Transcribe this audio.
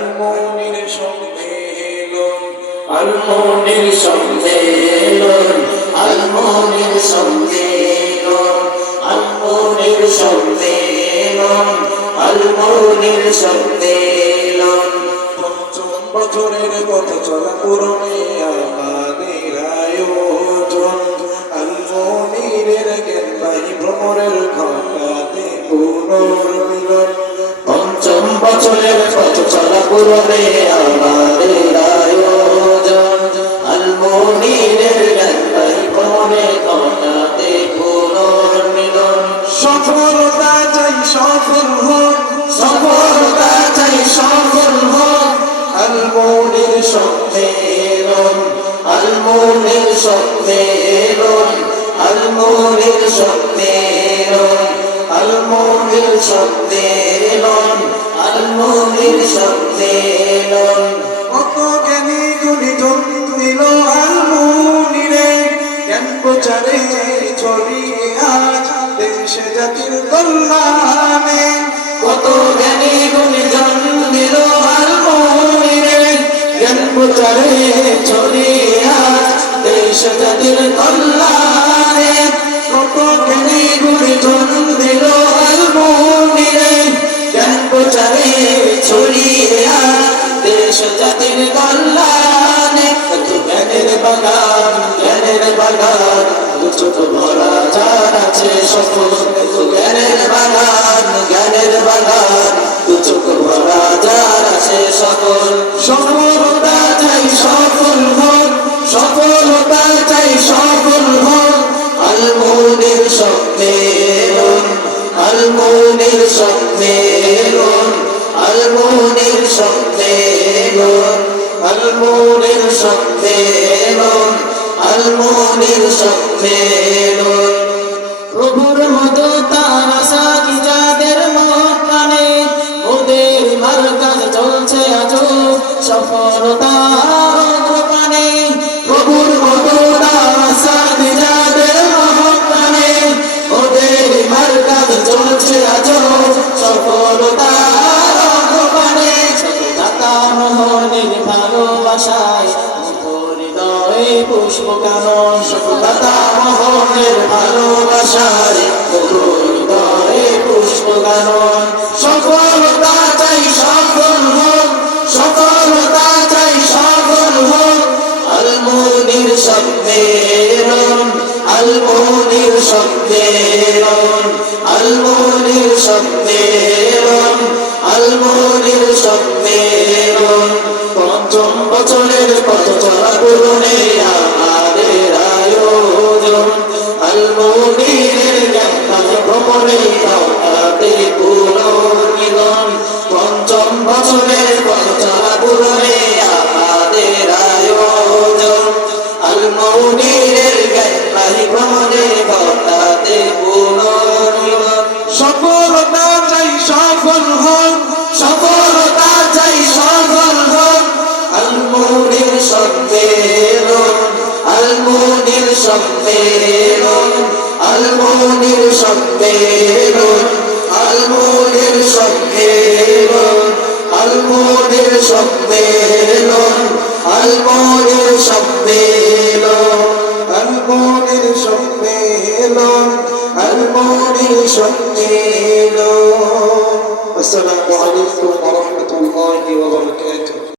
আলমনির সঙ্গে এলো আলমনির সঙ্গে এলো আলমনির সঙ্গে এলো আলমনির সঙ্গে এলো আলমনির সঙ্গে এলো পঞ্চম বছরের পথ চলা পুরনে আমাদের আয়োজন। আলমনিরের জ্ঞান ভ্রমণের ঘটাতে পুনর্মিলন। বছরের পথ চলা পূরণে আমাদের আয়োজন। আলমনিরের জ্ঞানবাহী ভ্রমণে ঘটাতে পুনর্মিলন সফলতা চাই সফল হোক সফলতা চাই সফল হোক আলমনির সম্মেলন আলমনির সম্মেলন আলমনির সম্মেলন আলমনির সম্মেলন আলমনির সম্মেলন কত জ্ঞানী গুণী দিল আলমনিরে জ্ঞান প্রচারে ছড়িয়ে আজ দেশে জাতির কল্যাণে। কত জ্ঞানী গুণী জন্মিল আলমনিরে জ্ঞান প্রচারে ছড়িয়ে আজ দেশ জাতির কল্যাণে। কত জ্ঞানী জাতির কল্যাণে জ্ঞানের বাগান জ্ঞানের বাগান। ছোট ভরা যার আছে সফল। জ্ঞানের বাগান জ্ঞানের বাগান। ভরা যার আছে সফল। সফলতা চাই হোক, সফলতা চাই হোক। আলমনির সম্মেলন আলমনির সম্মেলন আলমনির সম্মেলন আলমনির সম্মেলন আলমনির সম্মেলন প্রভুর মতো তারা সাথী যাদের মনে? ওদের মার্কাজ চলছে আজ সফলতার কানন দাতা মোহনের ভালোবাসায় হৃদয়ে পুষ্প কানন সফলতা চাই সফল হোক সফলতা চাই সফল হোক। আলমনির সম্মেলন আলমনির সম্মেলন আলমনির পঞ্চম বছরের কত চলা পূরণে মুনির গান ভ্রমণে তাও তাদের পুরো নিলন পঞ্চম বছরের শব্দের আলমনির শব্দের আলমনির শব্দের আলমনির শব্দের আলমনির শব্দের আলমনির শব্দের আলমনির শব্দের আসসালামু আলাইকুম।